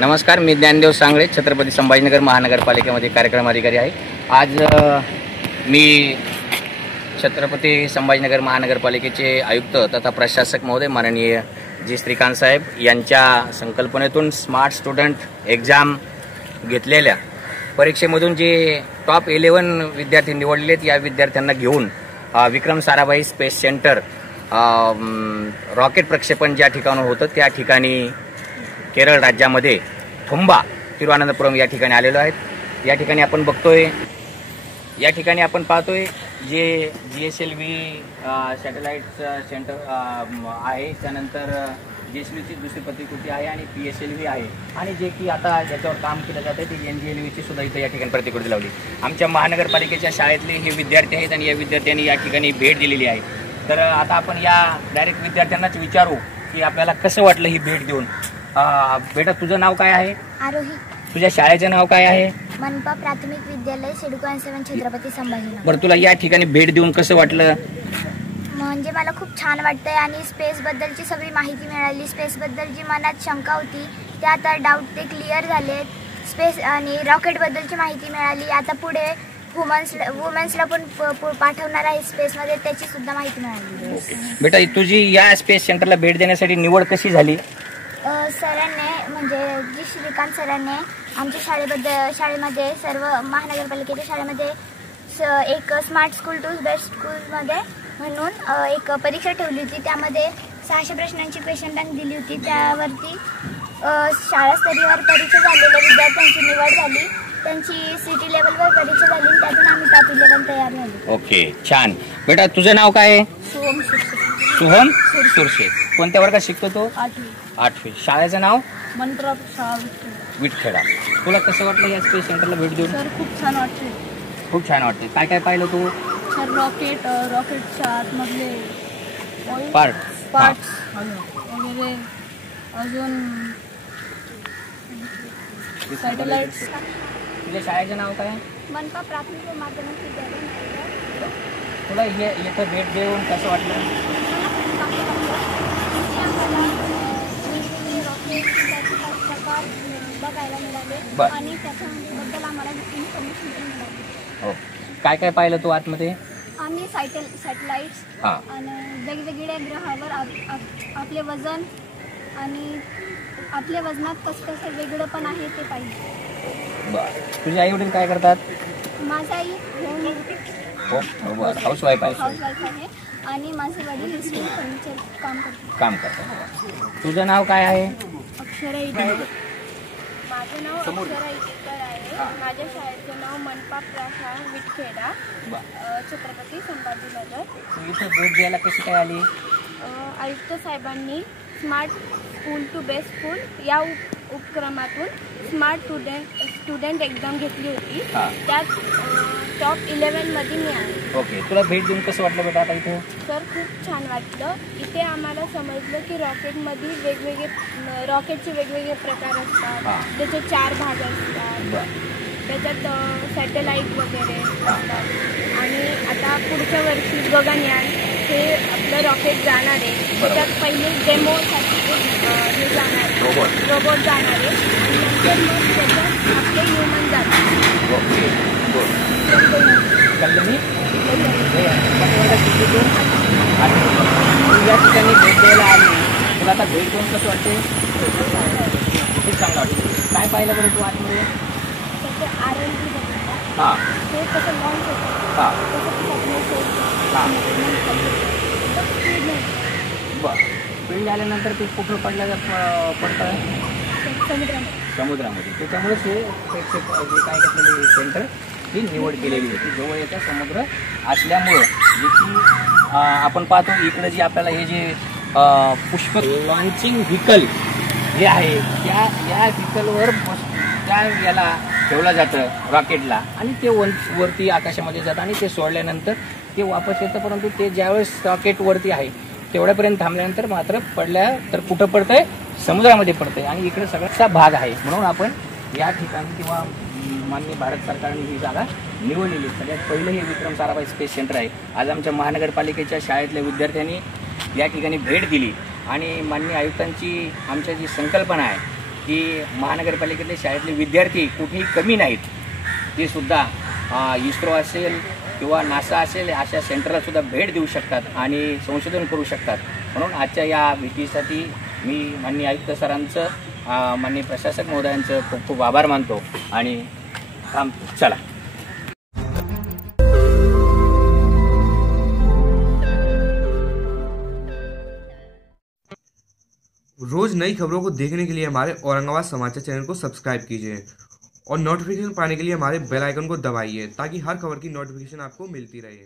नमस्कार, मी ज्ञानदेव सांगळे, छत्रपती संभाजीनगर महानगरपालिकेमध्ये कार्यक्रम अधिकारी आहे। आज मी छत्रपती संभाजीनगर महानगरपालिकेचे आयुक्त तथा प्रशासक महोदय माननीय जी श्रीकांत साहेब यांच्या संकल्पनेतून स्मार्ट स्टुडंट एक्झाम घेतलेल्या परीक्षेमधून जे टॉप 11 विद्यार्थी निवडलेले आहेत, या विद्यार्थ्यांना घेऊन Vikram Sarabhai space centre rocket प्रक्षेपण ज्या ठिकाणी होतं त्या ठिकाणी केरळ राज्यामध्ये थुंबा तिरुवनंतपुरम या ठिकाणी आलेलो आहेत। या ठिकाणी आपण बघतोय, या ठिकाणी आपण पाहतोय जे GSLV सॅटेलाइट सेंटर आहे, त्यानंतर GSLVची दुसरी प्रतिकृती आहे आणि PSLV आहे आणि जे की आता ज्याच्यावर काम केलं जातं ते NGLVची सुद्धा इथं या ठिकाणी प्रतिकृती लावली। आमच्या महानगरपालिकेच्या शाळेतले हे विद्यार्थी आहेत आणि या विद्यार्थ्यांनी या ठिकाणी भेट दिलेली आहे। तर आता आपण या डायरेक्ट विद्यार्थ्यांनाच विचारू की आपल्याला कसं वाटलं ही भेट देऊन। बेटा, तुझं नाव काय आहे? आरोही। तुझ्या शाळेचं नाव काय आहे? मनपा प्राथमिक विद्यालय सिडको आणि 7 छत्रपती संभाजीनगर। बरं, तुला या ठिकाणी भेट देऊन कसं वाटलं? म्हणजे मला खूप छान वाटतंय आणि स्पेस बद्दलची सगळी माहिती मिळाली। स्पेस बद्दल जी मनात शंका होती ते आता डाऊट ते क्लिअर झाले। स्पेस आणि रॉकेट बद्दलची माहिती मिळाली। आता पुढे वुमेन्सला पण पाठवणार आहे स्पेसमध्ये, त्याची सुद्धा माहिती मिळाली। बेटा, तुझी या स्पेस सेंटरला भेट देण्यासाठी निवड कशी झाली? सरांनी म्हणजे जी श्रीकांत सरांनी आमच्या शाळेमध्ये सर्व महानगरपालिकेच्या शाळेमध्ये एक स्मार्ट स्कूल टू बेस्ट स्कूलमध्ये म्हणून एक परीक्षा ठेवली होती। त्यामध्ये 600 प्रश्नांची क्वेश्चन बँक दिली होती। त्यावरती शाळास्तरीयवर परीक्षा झालेल्या विद्यार्थ्यांची निवड झाली, त्यांची सिटी लेवलवर परीक्षा झाली आणि त्यातून आम्ही टॉप 11 तयार झालो। ओके, छान। बेटा, तुझं नाव काय आहे? सोहम सुरशे। सोहम सुरशे। कोणत्या वर्गात शिकतो तो? 8वी। शाळेचं नाव? मनपा शाळा विटखेडा। तुला कसं वाटलं या स्पेस सेंटरला भेट देऊन? सर, खूप छान वाटते। खूप छान वाटते। काय काय पाहिलं तू? सर, रॉकेटच्या आतमधले पार्ट्स वगैरे, अजून सॅटेलाइट्स। तुझ्या शाळेचं नाव काय? मनपा प्राथमिक व माध्यमिक विद्यालय। तुला इथं भेट देऊन कसं वाटलं? बघायला मिळाले आणि त्याच्याबद्दल आम्हाला इन्फॉर्मेशन मिळाली। हो, काय काय पाहिलं तू आतमध्ये? आम्ही सॅटेलाइट्स आणि वेगवेगळ्या ग्रहावर आपले वजन आणि आपल्या वजनात कसं वेगळं पण आहे ते पाहिजे। बरं, तुझे आई वडील काय करतात? माझा आई हाऊसवाईफ आहे आणि माझे वडील स्टील फर्निचर काम करतात। तुझं नाव काय आहे? अक्षरा इटकर। माझं नाव अक्षरा इटकर आहे। माझ्या शाळेचं नाव मनपा शाळा विटखेडा, छत्रपती संभाजीनगर। इथं भेट द्यायला कशी काय आली? आयुक्त साहेबांनी smart school to best school या उपक्रमातून स्मार्ट स्टुडंट एक्झाम घेतली होती। त्यात टॉप 11 मध्ये मी आहे। ओके, तुला भेट देऊन कसं वाटलं बेटा आता इथे? सर, खूप छान वाटलं। इथे आम्हाला समजलं की रॉकेटचे वेगवेगळे प्रकार असतात, त्याचे 4 भाग असतात, त्याच्यात सॅटेलाइट वगैरे असतात आणि आता पुढच्या वर्षी गगनयान हे आपलं रॉकेट जाणार आहे। त्याच्यात पहिले डेमोसाठी हे जाणार रोबोट जाणार आहे आणि नंतर मग त्याच्यात आपले ह्युमन जातात। या ठिकाणी भेट द्यायला आली, तुला आता भेट देऊन कसं वाटते? खूप चांगलं वाटतं। काय पाहिलं बरं तू आतमध्ये? त्याचं R&D ते कसं लॉन्च होतं, बरं, फील्ड झाल्यानंतर ते कुठं पडतं? समुद्रामध्ये। त्याच्यामुळेच हे प्रेक्षक जे काय घेतलेले सेंटर ही निवड केलेली होती, जवळ येत्या समुद्र असल्यामुळं। जे की आपण पाहतो इकडे जी आपल्याला हे जे पुष्प लॉन्चिंग व्हेकल जे आहे या व्हेकलवर त्या याला ठेवलं जातं रॉकेटला आणि ते वरती आकाशामध्ये जातं आणि ते सोडल्यानंतर ते वापस येतं। परंतु ते ज्यावेळेस रॉकेट वरती आहे तेवढ्यापर्यंत थांबल्यानंतर मात्र पडल्या तर कुठं पडतंय? समुद्रामध्ये पडतंय आणि इकडे सगळ्याचा भाग आहे। म्हणून आपण या ठिकाणी किंवा माननीय भारत सरकारने ही जागा निवडलेली। सगळ्यात पहिलं हे विक्रम साराभाई स्पेस सेंटर आहे। आज आमच्या महानगरपालिकेच्या शाळेतल्या विद्यार्थ्यांनी या ठिकाणी भेट दिली आणि माननीय आयुक्तांची आमच्या जी संकल्पना आहे की महानगरपालिकेतले शाळेतले विद्यार्थी कुठेही कमी नाहीत. ते सुद्धा इस्रो असेल किंवा नासा असेल अशा सेंटरला सुद्धा भेट देऊ शकतात आणि संशोधन करू शकतात. म्हणून आजच्या या भेटीसाठी मी माननीय आयुक्त सरांचं, माननीय प्रशासक महोदयांचं खूप खूप आभार मानतो आणि थांबतो. चला. रोज नई खबरों को देखने के लिए हमारे औरंगाबाद समाचार चैनल को सब्सक्राइब कीजिए और नोटिफिकेशन पाने के लिए हमारे बेल आइकन को दबाइए ताकि हर खबर की नोटिफिकेशन आपको मिलती रहे.